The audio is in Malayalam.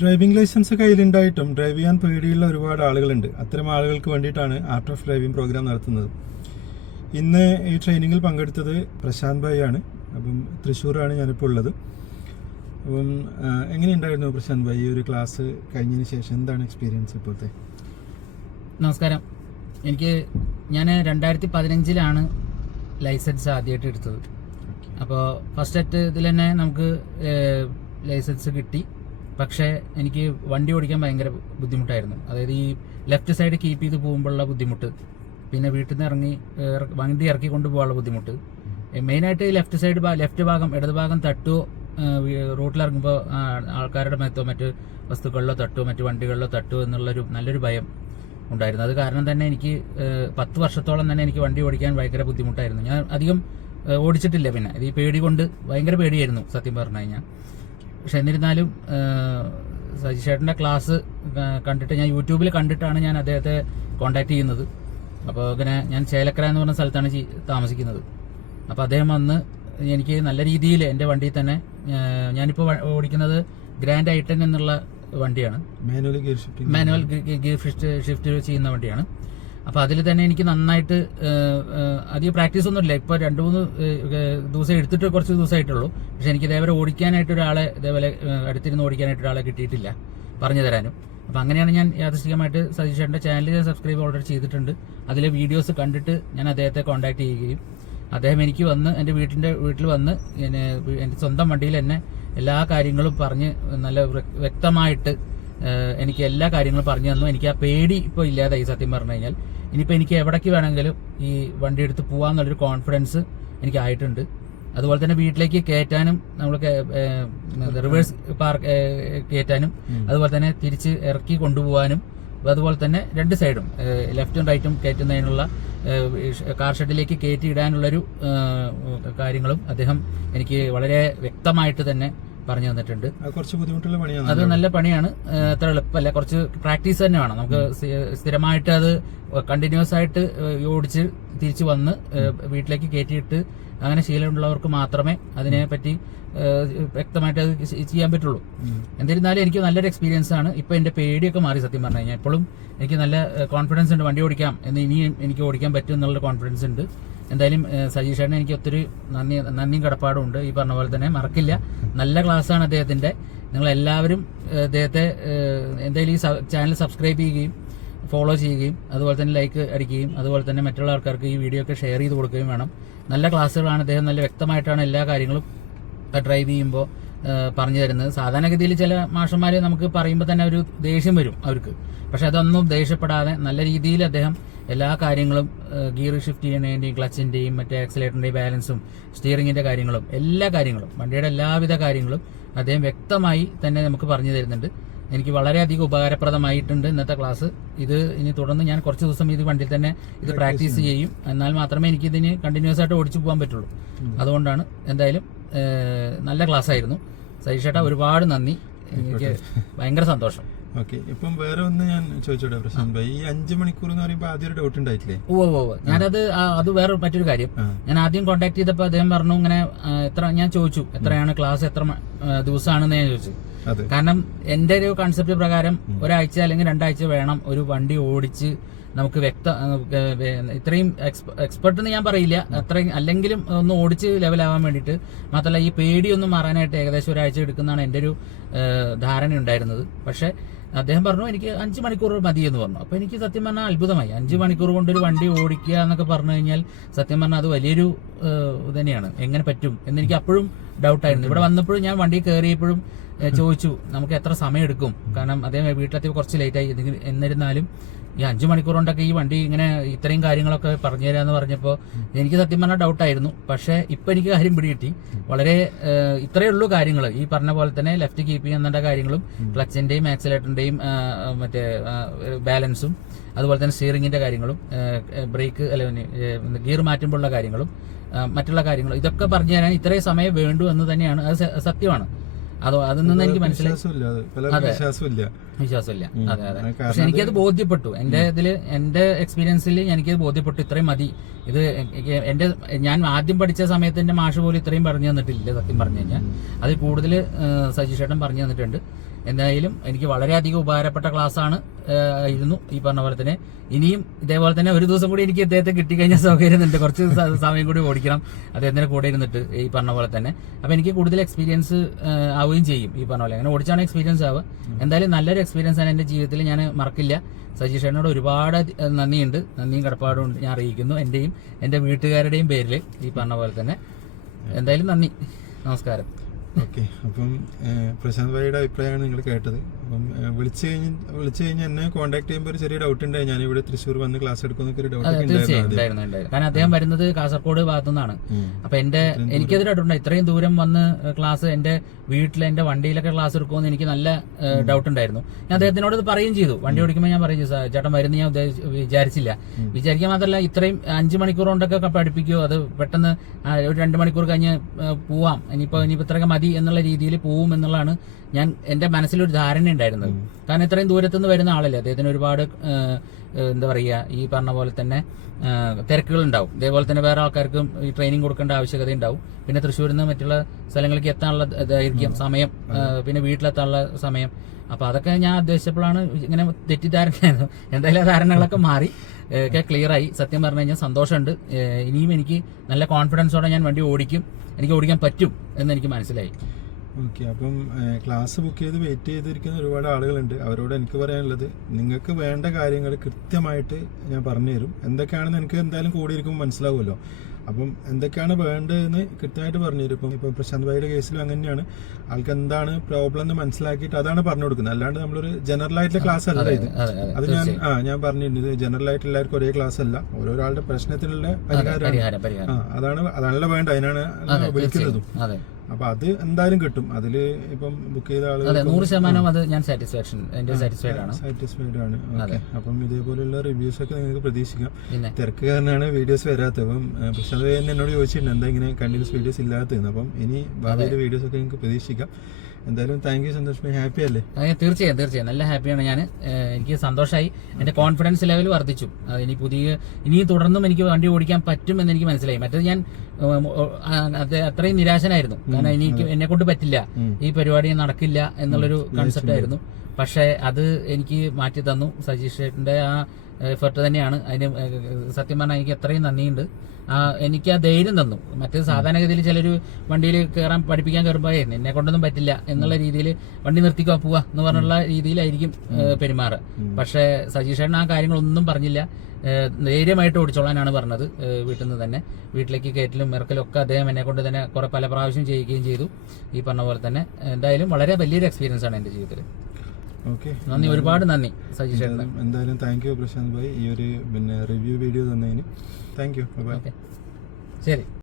ഡ്രൈവിംഗ് ലൈസൻസ് കയ്യിലുണ്ടായിട്ടും ഡ്രൈവ് ചെയ്യാൻ പേടിയുള്ള ഒരുപാട് ആളുകളുണ്ട്. അത്തരം ആളുകൾക്ക് വേണ്ടിയിട്ടാണ് ആർട്ട് ഓഫ് ഡ്രൈവിംഗ് പ്രോഗ്രാം നടത്തുന്നത്. ഇന്ന് ഈ ട്രെയിനിങ്ങിൽ പങ്കെടുത്തത് പ്രശാന്ത് ഭായി ആണ് അപ്പം തൃശ്ശൂരാണ് ഞാനിപ്പോൾ ഉള്ളത്. അപ്പം എങ്ങനെയുണ്ടായിരുന്നു പ്രശാന്ത് ഭായി? ഈ ഒരു ക്ലാസ് കഴിഞ്ഞതിന് ശേഷം എന്താണ് എക്സ്പീരിയൻസ് ഇപ്പോഴത്തെ? നമസ്കാരം. എനിക്ക് ഞാൻ രണ്ടായിരത്തി പതിനഞ്ചിലാണ് ലൈസൻസ് ആദ്യമായിട്ട് എടുത്തത്. അപ്പോൾ ഫസ്റ്റ് അറ്റ് ഇതിൽ തന്നെ നമുക്ക് ലൈസൻസ് കിട്ടി. പക്ഷേ എനിക്ക് വണ്ടി ഓടിക്കാൻ ഭയങ്കര ബുദ്ധിമുട്ടായിരുന്നു. അതായത് ഈ ലെഫ്റ്റ് സൈഡ് കീപ്പ് ചെയ്ത് പോകുമ്പോഴുള്ള ബുദ്ധിമുട്ട് പിന്നെ വീട്ടിൽ നിന്ന് ഇറങ്ങി വണ്ടി ഇറക്കി കൊണ്ടുപോകാനുള്ള ബുദ്ധിമുട്ട്. മെയിനായിട്ട് ലെഫ്റ്റ് സൈഡ് ലെഫ്റ്റ് ഭാഗം ഇടത് ഭാഗം തട്ടോ റോട്ടിലിറങ്ങുമ്പോൾ ആൾക്കാരുടെ മേത്തോ മറ്റ് വസ്തുക്കളിലോ തട്ടോ മറ്റ് വണ്ടികളിലോ തട്ടോ എന്നുള്ളൊരു നല്ലൊരു ഭയം ഉണ്ടായിരുന്നു. അത് കാരണം തന്നെ എനിക്ക് പത്ത് വർഷത്തോളം തന്നെ എനിക്ക് വണ്ടി ഓടിക്കാൻ ഭയങ്കര ബുദ്ധിമുട്ടായിരുന്നു. ഞാൻ അധികം ഓടിച്ചിട്ടില്ല പിന്നെ. ഇത് ഈ പേടി കൊണ്ട് ഭയങ്കര പേടിയായിരുന്നു സത്യം പറഞ്ഞു കഴിഞ്ഞാൽ പക്ഷെ എന്നിരുന്നാലും സജി സജിഷേട്ടന്റെ ക്ലാസ് കണ്ടിട്ട് ഞാൻ യൂട്യൂബിൽ കണ്ടിട്ടാണ് ഞാൻ അദ്ദേഹത്തെ കോണ്ടാക്ട് ചെയ്യുന്നത്. അപ്പോൾ ഇങ്ങനെ ഞാൻ ചേലക്കര എന്ന് പറഞ്ഞ സ്ഥലത്താണ് താമസിക്കുന്നത്. അപ്പോൾ അദ്ദേഹം വന്ന് എനിക്ക് നല്ല രീതിയിൽ എന്റെ വണ്ടിയിൽ തന്നെ ഞാനിപ്പോൾ ഓടിക്കുന്നത് ഗ്രാൻഡ് ഐട്ടൻ എന്നുള്ള വണ്ടിയാണ്. Manual gear shifting manual gear shift shift ചെയ്യുന്ന വണ്ടിയാണ്. അപ്പോൾ അതിൽ തന്നെ എനിക്ക് നന്നായിട്ട് അധികം പ്രാക്ടീസ് ഒന്നുമില്ല ഇപ്പോൾ രണ്ട് മൂന്ന് ദിവസം എടുത്തിട്ട് കുറച്ച് ദിവസമായിട്ടുള്ളൂ. പക്ഷെ എനിക്ക് ഇതേപോലെ ഓടിക്കാനായിട്ട് ഒരാളെ ഇതേപോലെ അടുത്തിരുന്ന് ഓടിക്കാനായിട്ട് ഒരാളെ കിട്ടിയിട്ടില്ല. പറഞ്ഞു തരാനും. അപ്പോൾ അങ്ങനെയാണ് ഞാൻ യാദൃശ്ചികമായിട്ട് സതീഷ് ചേട്ടന്റെ ചാനൽ ഞാൻ സബ്സ്ക്രൈബ് ഓൾറെഡി ചെയ്തിട്ടുണ്ട്. അതിലെ വീഡിയോസ് കണ്ടിട്ട് ഞാൻ അദ്ദേഹത്തെ കോൺടാക്ട് ചെയ്യുകയും അദ്ദേഹം എനിക്ക് വന്ന് എന്റെ വീട്ടിന്റെ വീട്ടിൽ വന്ന് എന്റെ സ്വന്തം വണ്ടിയിൽ എന്നെ എല്ലാ കാര്യങ്ങളും പറഞ്ഞ് നല്ല വ്യക്തമായിട്ട് എനിക്ക് എല്ലാ കാര്യങ്ങളും പറഞ്ഞു തന്നു. എനിക്ക് ആ പേടി ഇപ്പോൾ ഇല്ലാതായി സത്യം പറഞ്ഞു കഴിഞ്ഞാൽ. ഇനിയിപ്പോൾ എനിക്ക് എവിടേക്ക് വേണമെങ്കിലും ഈ വണ്ടി എടുത്ത് പോകാമെന്നുള്ളൊരു കോൺഫിഡൻസ് എനിക്ക് ആയിട്ടുണ്ട്. അതുപോലെ തന്നെ വീട്ടിലേക്ക് കയറ്റാനും നമ്മൾ റിവേഴ്സ് പാർക്ക് കയറ്റാനും അതുപോലെ തന്നെ തിരിച്ച് ഇറക്കി കൊണ്ടുപോകാനും അതുപോലെ തന്നെ രണ്ട് സൈഡും ലെഫ്റ്റും റൈറ്റും കയറ്റുന്നതിനുള്ള കാർ ഷെഡിലേക്ക് കയറ്റി ഇടാനുള്ളൊരു കാര്യങ്ങളും അദ്ദേഹം എനിക്ക് വളരെ വ്യക്തമായിട്ട് തന്നെ പറഞ്ഞു തന്നിട്ടുണ്ട്. അത് കുറച്ച് ബുദ്ധിമുട്ടുള്ള പണിയാണ് അത് നല്ല പണിയാണ്. അത്ര എളുപ്പമല്ല. കുറച്ച് പ്രാക്ടീസ് തന്നെ വേണം. നമുക്ക് സ്ഥിരമായിട്ട് അത് കണ്ടിന്യൂസ് ആയിട്ട് ഓടിച്ച് തിരിച്ചു വന്ന് വീട്ടിലേക്ക് കയറ്റിയിട്ട് അങ്ങനെ ശീലമുള്ളവർക്ക് മാത്രമേ അതിനെ പറ്റി വ്യക്തമായിട്ട് അത് ചെയ്യാൻ പറ്റുള്ളൂ. എന്നിരുന്നാലും എനിക്ക് നല്ലൊരു എക്സ്പീരിയൻസ് ആണ്. ഇപ്പൊ എന്റെ പേടിയൊക്കെ മാറി സത്യം പറഞ്ഞു കഴിഞ്ഞാൽ. ഇപ്പോഴും എനിക്ക് നല്ല കോൺഫിഡൻസ് ഉണ്ട്. വണ്ടി ഓടിക്കാം എന്ന് ഇനിയും എനിക്ക് ഓടിക്കാൻ പറ്റും എന്നുള്ള കോൺഫിഡൻസ് ഉണ്ട്. എന്തായാലും സജീഷ് എനിക്ക് ഒത്തിരി നന്ദി നന്ദിയും കടപ്പാടും ഉണ്ട് ഈ പറഞ്ഞ പോലെ തന്നെ. മറക്കില്ല. നല്ല ക്ലാസ്സാണ് നിങ്ങൾ എല്ലാവരും അദ്ദേഹത്തെ എന്തായാലും ഈ ചാനൽ സബ്സ്ക്രൈബ് ചെയ്യുകയും ഫോളോ ചെയ്യുകയും അതുപോലെ തന്നെ ലൈക്ക് അടിക്കുകയും അതുപോലെ തന്നെ മറ്റുള്ള ആൾക്കാർക്ക് ഈ വീഡിയോ ഒക്കെ ഷെയർ ചെയ്ത് കൊടുക്കുകയും വേണം. നല്ല ക്ലാസ്സുകളാണ് അദ്ദേഹം നല്ല വ്യക്തമായിട്ടാണ് എല്ലാ കാര്യങ്ങളും ഡ്രൈവ് ചെയ്യുമ്പോൾ പറഞ്ഞു തരുന്നത്. സാധാരണഗതിയിൽ ചില മാഷന്മാർ നമുക്ക് പറയുമ്പോൾ തന്നെ ഒരു ദേഷ്യം വരും അവർക്ക്. പക്ഷെ അതൊന്നും ദേഷ്യപ്പെടാതെ നല്ല രീതിയിൽ അദ്ദേഹം എല്ലാ കാര്യങ്ങളും ഗിയർ ഷിഫ്റ്റ് ചെയ്യുന്നതിന്റെയും ക്ലച്ചിന്റെയും മറ്റേ ആക്സിലേറ്ററിന്റെയും ബാലൻസും സ്റ്റിയറിങ്ങിന്റെ കാര്യങ്ങളും എല്ലാ കാര്യങ്ങളും വണ്ടിയുടെ എല്ലാവിധ കാര്യങ്ങളും അദ്ദേഹം വ്യക്തമായി തന്നെ നമുക്ക് പറഞ്ഞു തരുന്നുണ്ട്. എനിക്ക് വളരെയധികം ഉപകാരപ്രദമായിട്ടുണ്ട് ഇന്നത്തെ ക്ലാസ്. ഇത് ഇനി തുടർന്ന് ഞാൻ കുറച്ച് ദിവസം ഇത് വണ്ടിയിൽ തന്നെ ഇത് പ്രാക്ടീസ് ചെയ്യും. എന്നാൽ മാത്രമേ എനിക്ക് ഇതിന് കണ്ടിന്യൂസ് ആയിട്ട് ഓടിച്ചു പോകാൻ പറ്റുള്ളൂ. അതുകൊണ്ടാണ് എന്തായാലും നല്ല ക്ലാസ് ആയിരുന്നു സതീഷേട്ടാ ഒരുപാട് നന്ദി. എനിക്ക് ഭയങ്കര സന്തോഷം. ഓക്കെ ഇപ്പം വേറെ ഒന്ന് ഞാൻ ചോദിച്ചോട്ടെ പ്രശാന്ത് ഭായി? ഈ അഞ്ച് മണിക്കൂർ എന്ന് പറയുമ്പോൾ ആദ്യം ഒരു ഡൗട്ട് ഉണ്ടായിട്ടില്ലേ? ഓ ഓ ഞാനത് അത് വേറെ മറ്റൊരു കാര്യം. ഞാൻ ആദ്യം കോൺടാക്ട് ചെയ്തപ്പോൾ അദ്ദേഹം പറഞ്ഞു ഇങ്ങനെ എത്ര ഞാൻ ചോദിച്ചു എത്രയാണ് ക്ലാസ് എത്ര ദിവസമാണെന്ന് ഞാൻ ചോദിച്ചു. കാരണം എന്റെ ഒരു കൺസെപ്റ്റ് പ്രകാരം ഒരാഴ്ച അല്ലെങ്കിൽ രണ്ടാഴ്ച വേണം ഒരു വണ്ടി ഓടിച്ച് നമുക്ക് വ്യക്ത ഇത്രയും എക്സ്പെർട്ട് എന്ന് ഞാൻ പറയില്ല. അത്രയും അല്ലെങ്കിലും ഒന്ന് ഓടിച്ച് ലെവലാവാൻ വേണ്ടിട്ട് മാത്രമല്ല ഈ പേടിയൊന്നും മാറാനായിട്ട് ഏകദേശം ഒരാഴ്ച എടുക്കുന്നതാണ് എന്റെ ഒരു ധാരണ ഉണ്ടായിരുന്നത് പക്ഷെ അദ്ദേഹം പറഞ്ഞു എനിക്ക് അഞ്ച് മണിക്കൂർ മതി എന്ന് പറഞ്ഞു. അപ്പൊ എനിക്ക് സത്യം പറഞ്ഞാൽ അത്ഭുതമായി. അഞ്ച് മണിക്കൂർ കൊണ്ട് ഒരു വണ്ടി ഓടിക്കുക എന്നൊക്കെ പറഞ്ഞു കഴിഞ്ഞാൽ സത്യം പറഞ്ഞാൽ അത് വലിയൊരു തന്നെയാണ് എങ്ങനെ പറ്റും എന്ന് എനിക്ക് അപ്പോഴും ഡൗട്ടായിരുന്നു ഇവിടെ വന്നപ്പോഴും ഞാൻ വണ്ടി കയറിയപ്പോഴും ചോദിച്ചു നമുക്ക് എത്ര സമയം എടുക്കും? കാരണം അദ്ദേഹം വീട്ടിലെത്തി കുറച്ച് ലേറ്റ് ആയി. എന്നെങ്കിൽ- എന്നിരുന്നാലും ഈ അഞ്ചു മണിക്കൂർ കൊണ്ടൊക്കെ ഈ വണ്ടി ഇങ്ങനെ ഇത്രയും കാര്യങ്ങളൊക്കെ പറഞ്ഞു തരാന്ന് പറഞ്ഞപ്പോൾ എനിക്ക് സത്യം പറഞ്ഞാൽ ഡൗട്ടായിരുന്നു. പക്ഷേ ഇപ്പൊ എനിക്ക് കാര്യം പിടികിട്ടി. വളരെ ഇത്രയേ ഉള്ളൂ കാര്യങ്ങൾ ഈ പറഞ്ഞ പോലെ തന്നെ ലെഫ്റ്റ് കീപ്പ് ചെയ്യുന്ന കാര്യങ്ങളും ക്ലച്ചിന്റെയും ആക്സിലേറ്ററിന്റെയും മറ്റേ ബാലൻസും അതുപോലെ തന്നെ സ്റ്റിയറിംഗിന്റെ കാര്യങ്ങളും ബ്രേക്ക് അല്ലെ ഗിയർ മാറ്റുമ്പോഴുള്ള കാര്യങ്ങളും മറ്റുള്ള കാര്യങ്ങളും ഇതൊക്കെ പറഞ്ഞു തരാൻ ഇത്രയും സമയം വേണ്ടു എന്ന് തന്നെയാണ്. അത് സത്യമാണ്. അതോ അതിൽ നിന്ന് എനിക്ക് മനസ്സിലായി? വിശ്വാസമില്ല അത് അതെ. പക്ഷെ എനിക്കത് ബോധ്യപ്പെട്ടു. എന്റെ ഇതിൽ എന്റെ എക്സ്പീരിയൻസിൽ എനിക്കത് ബോധ്യപ്പെട്ടു. ഇത്രയും മതി. ഇത് എന്റെ ഞാൻ ആദ്യം പഠിച്ച സമയത്ത് എന്റെ മാഷ് പോലും ഇത്രയും പറഞ്ഞു തന്നിട്ടില്ല സത്യം പറഞ്ഞു കഴിഞ്ഞാൽ. അതിൽ കൂടുതൽ സജീഷേട്ടൻ പറഞ്ഞു തന്നിട്ടുണ്ട്. എന്തായാലും എനിക്ക് വളരെയധികം ഉപകാരപ്പെട്ട ക്ലാസ്സാണ് ഇരുന്നു ഈ പറഞ്ഞ പോലെ തന്നെ. ഇനിയും ഇതേപോലെ തന്നെ ഒരു ദിവസം കൂടി എനിക്ക് ഇദ്ദേഹത്തെ കിട്ടിക്കഴിഞ്ഞാൽ സൗകര്യം ഉണ്ട്. കുറച്ച് സമയം കൂടി ഓടിക്കണം. അദ്ദേഹത്തിന്റെ കൂടെ ഇരുന്നിട്ട് ഈ പറഞ്ഞ പോലെ തന്നെ. അപ്പൊ എനിക്ക് കൂടുതൽ എക്സ്പീരിയൻസ് ആവുകയും ചെയ്യും ഈ പറഞ്ഞ പോലെ. അങ്ങനെ ഓടിച്ചാണ് എക്സ്പീരിയൻസ് ആവുക. എന്തായാലും നല്ലൊരു എക്സ്പീരിയൻസ് ആണ് എന്റെ ജീവിതത്തിൽ. ഞാൻ മറക്കില്ല. സജീഷേനോട് ഒരുപാട് നന്ദിയുണ്ട്. നന്ദിയും കടപ്പാടും ഞാൻ അറിയിക്കുന്നു എന്റെയും എന്റെ വീട്ടുകാരുടെയും പേരിൽ ഈ പറഞ്ഞ പോലെ തന്നെ. എന്തായാലും നന്ദി. നമസ്കാരം. ഓക്കെ അപ്പം പ്രശാന്ത് ഭായിയുടെ അഭിപ്രായമാണ് നിങ്ങൾ കേട്ടത്. അപ്പം വിളിച്ചു കഴിഞ്ഞ് വിളിച്ചു കഴിഞ്ഞ് എന്നെ കോൺടാക്ട് ചെയ്യുമ്പോൾ ഒരു ചെറിയ ഡൗട്ട് ഉണ്ടായി. ഞാൻ ഇവിടെ തൃശ്ശൂർ വന്ന് ക്ലാസ് എടുക്കുന്ന ഒരു ഡൗട്ട് കാരണം അദ്ദേഹം വരുന്നത് കാസർഗോഡ് ഭാഗത്തു നിന്നാണ്. അപ്പൊ എന്റെ എനിക്കത് ഡൗട്ടുണ്ട് ഇത്രയും ദൂരം വന്ന് ക്ലാസ് എന്റെ വീട്ടിലെ എന്റെ വണ്ടിയിലൊക്കെ ക്ലാസ് എടുക്കുമെന്ന് എനിക്ക് നല്ല ഡൗട്ട് ഉണ്ടായിരുന്നു. ഞാൻ അദ്ദേഹത്തിനോട് ഇത് പറയുകയും ചെയ്തു. വണ്ടി ഓടിക്കുമ്പോൾ ഞാൻ പറയും ചെയ്തു, "സാർ, ചേട്ടൻ വരുന്ന ഞാൻ വിചാരിച്ചില്ല. വിചാരിക്കാൻ മാത്രമല്ല ഇത്രയും അഞ്ചു മണിക്കൂർ കൊണ്ടൊക്കെ പഠിപ്പിക്കുമോ അത് പെട്ടെന്ന് ഒരു രണ്ട് മണിക്കൂർ കഴിഞ്ഞ് പോവാം. ഇനിയിപ്പോ ഇനിയിപ്പോ ഇത്രയൊക്കെ മതി എന്നുള്ള രീതിയിൽ പോവും എന്നുള്ളതാണ് ഞാൻ എന്റെ മനസ്സിലൊരു ധാരണ ഉണ്ടായിരുന്നത് കാരണം ഇത്രയും ദൂരത്തുനിന്ന് വരുന്ന ആളല്ലേ? അദ്ദേഹത്തിന് ഒരുപാട് എന്താ പറയുക ഈ പറഞ്ഞ പോലെ തന്നെ തിരക്കുകൾ ഉണ്ടാവും ഇതേപോലെ തന്നെ വേറെ ആൾക്കാർക്കും ഈ ട്രെയിനിങ് കൊടുക്കേണ്ട ആവശ്യകത ഉണ്ടാവും. പിന്നെ തൃശ്ശൂരിൽ നിന്ന് മറ്റുള്ള സ്ഥലങ്ങളിലേക്ക് എത്താനുള്ള ദൈർഘ്യം സമയം. പിന്നെ വീട്ടിലെത്താനുള്ള സമയം. അപ്പൊ അതൊക്കെ ഞാൻ ഉദ്ദേശിച്ചപ്പോഴാണ് ഇങ്ങനെ തെറ്റിദ്ധാരണയായിരുന്നു എന്തായാലും ആ ധാരണകളൊക്കെ മാറി. ഒക്കെ ക്ലിയർ ആയി. സത്യം പറഞ്ഞു കഴിഞ്ഞാൽ സന്തോഷമുണ്ട്. ഇനിയും എനിക്ക് നല്ല കോൺഫിഡൻസോടെ ഞാൻ വണ്ടി ഓടിക്കും. എനിക്ക് ഓടിക്കാൻ പറ്റും എന്ന് എനിക്ക് മനസ്സിലായി. ഓക്കെ അപ്പം ക്ലാസ് ബുക്ക് ചെയ്ത് വെയിറ്റ് ചെയ്തിരിക്കുന്ന ഒരുപാട് ആളുകളുണ്ട്. അവരോട് എനിക്ക് പറയാനുള്ളത് നിങ്ങൾക്ക് വേണ്ട കാര്യങ്ങൾ കൃത്യമായിട്ട് ഞാൻ പറഞ്ഞു തരും എന്തൊക്കെയാണെന്ന് എനിക്ക് എന്തായാലും കൂടിയിരിക്കുമ്പോൾ മനസ്സിലാവുമല്ലോ. അപ്പം എന്തൊക്കെയാണ് വേണ്ടതെന്ന് കൃത്യമായിട്ട് പറഞ്ഞു തരും ഇപ്പം ഇപ്പം പ്രശാന്ത് ഭായിയുടെ കേസിലും അങ്ങനെ തന്നെയാണ് ആൾക്ക് എന്താണ് പ്രോബ്ലം എന്ന് മനസ്സിലാക്കിയിട്ട് അതാണ് പറഞ്ഞു കൊടുക്കുന്നത്. അല്ലാണ്ട് നമ്മളൊരു ജനറൽ ആയിട്ടുള്ള ക്ലാസ് അല്ല ഇത്. അതെ ഞാൻ ആ ഞാൻ പറഞ്ഞിട്ടുണ്ട് ജനറൽ ആയിട്ട് എല്ലാവർക്കും ഒരേ ക്ലാസ് അല്ല. ഓരോരാളുടെ പ്രശ്നത്തിനുള്ള പരിഹാരമാണ്. പരിഹാരം ആ അതാണ് അതാണല്ലോ വേണ്ട അതിനാണ് അതെ വിളിക്കുന്നതും. അപ്പൊ അത് എന്തായാലും കിട്ടും. അതിൽ ഇപ്പം ബുക്ക് ചെയ്ത ആൾ ആളുകൾ നൂറ് ശതമാനം അത് ഞാൻ സാറ്റിസ്ഫാക്ഷൻ എന്റെ സാറ്റിസ്ഫൈഡ് ആണ്. സാറ്റിസ്ഫൈഡ് ആണ്. ഓക്കെ അപ്പം ഇതേപോലെയുള്ള റിവ്യൂസ് ഒക്കെ നിങ്ങൾക്ക് പ്രതീക്ഷിക്കാം. തിരക്ക് കാരണമാണ് വീഡിയോസ് വരാത്തത്. അപ്പം പക്ഷെ അത് എന്നോട് ചോദിച്ചിട്ടുണ്ട് എന്താ ഇങ്ങനെ കണ്ടിന്യൂസ് വീഡിയോസ് ഇല്ലാത്തതെന്ന് അപ്പം ഇനി ഭാവിയിലെ വീഡിയോസ് ഒക്കെ നിങ്ങൾക്ക് പ്രതീക്ഷിക്കാം. എന്തായാലും താങ്ക് യു സന്തോഷ് ഭായി. ഹാപ്പി അല്ലേ? അതെ, തീർച്ചയായും തീർച്ചയായും. നല്ല ഹാപ്പിയാണ് ഞാൻ എനിക്ക് സന്തോഷമായി എന്റെ കോൺഫിഡൻസ് ലെവൽ വർദ്ധിച്ചു. ഇനി പുതിയ ഇനി തുടർന്നും എനിക്ക് വണ്ടി ഓടിക്കാൻ പറ്റും എന്ന് എനിക്ക് മനസ്സിലായി. മറ്റേത് ഞാൻ അത്രയും നിരാശനായിരുന്നു. കാരണം എനിക്ക് എന്നെ കൊണ്ട് പറ്റില്ല. ഈ പരിപാടി നടക്കില്ല എന്നുള്ളൊരു കൺസെപ്റ്റ് ആയിരുന്നു. പക്ഷെ അത് എനിക്ക് മാറ്റി തന്നു. സജീഷ് ചേട്ടന്റെ ആ എഫർട്ട് തന്നെയാണ്. അതിന് സത്യം പറഞ്ഞാൽ എനിക്ക് എത്രയും നന്ദിയുണ്ട്. ആ എനിക്ക് ആ ധൈര്യം തന്നു. മറ്റേ സാധാരണഗതിയിൽ ചിലര് വണ്ടിയിൽ കയറാൻ പഠിപ്പിക്കാൻ കയറുമ്പോൾ എന്നെ കൊണ്ടൊന്നും പറ്റില്ല എന്നുള്ള രീതിയിൽ വണ്ടി നിർത്തിക്കോ പോവാ എന്ന് പറഞ്ഞുള്ള രീതിയിലായിരിക്കും പെരുമാറുക പക്ഷേ സജീഷേട്ടൻ ആ കാര്യങ്ങളൊന്നും പറഞ്ഞില്ല. ധൈര്യമായിട്ട് ഓടിച്ചോളാനാണ് പറഞ്ഞത് വീട്ടിൽ നിന്ന് തന്നെ. വീട്ടിലേക്ക് കയറ്റലും ഇറക്കലും ഒക്കെ അദ്ദേഹം എന്നെ കൊണ്ട് തന്നെ കുറെ പല പ്രാവശ്യം ചെയ്യുകയും ചെയ്തു. ഈ പറഞ്ഞ പോലെ തന്നെ. എന്തായാലും വളരെ വലിയൊരു എക്സ്പീരിയൻസ് ആണ് എന്റെ ജീവിതത്തിൽ നന്ദി ഒരുപാട് നന്ദി സജീഷേട്ടന് എന്തായാലും താങ്ക് യു പ്രശാന്ത് ഭായി. ഈ ഒരു പിന്നെ റിവ്യൂ വീഡിയോ തന്നതിന് താങ്ക് യു. ശരി.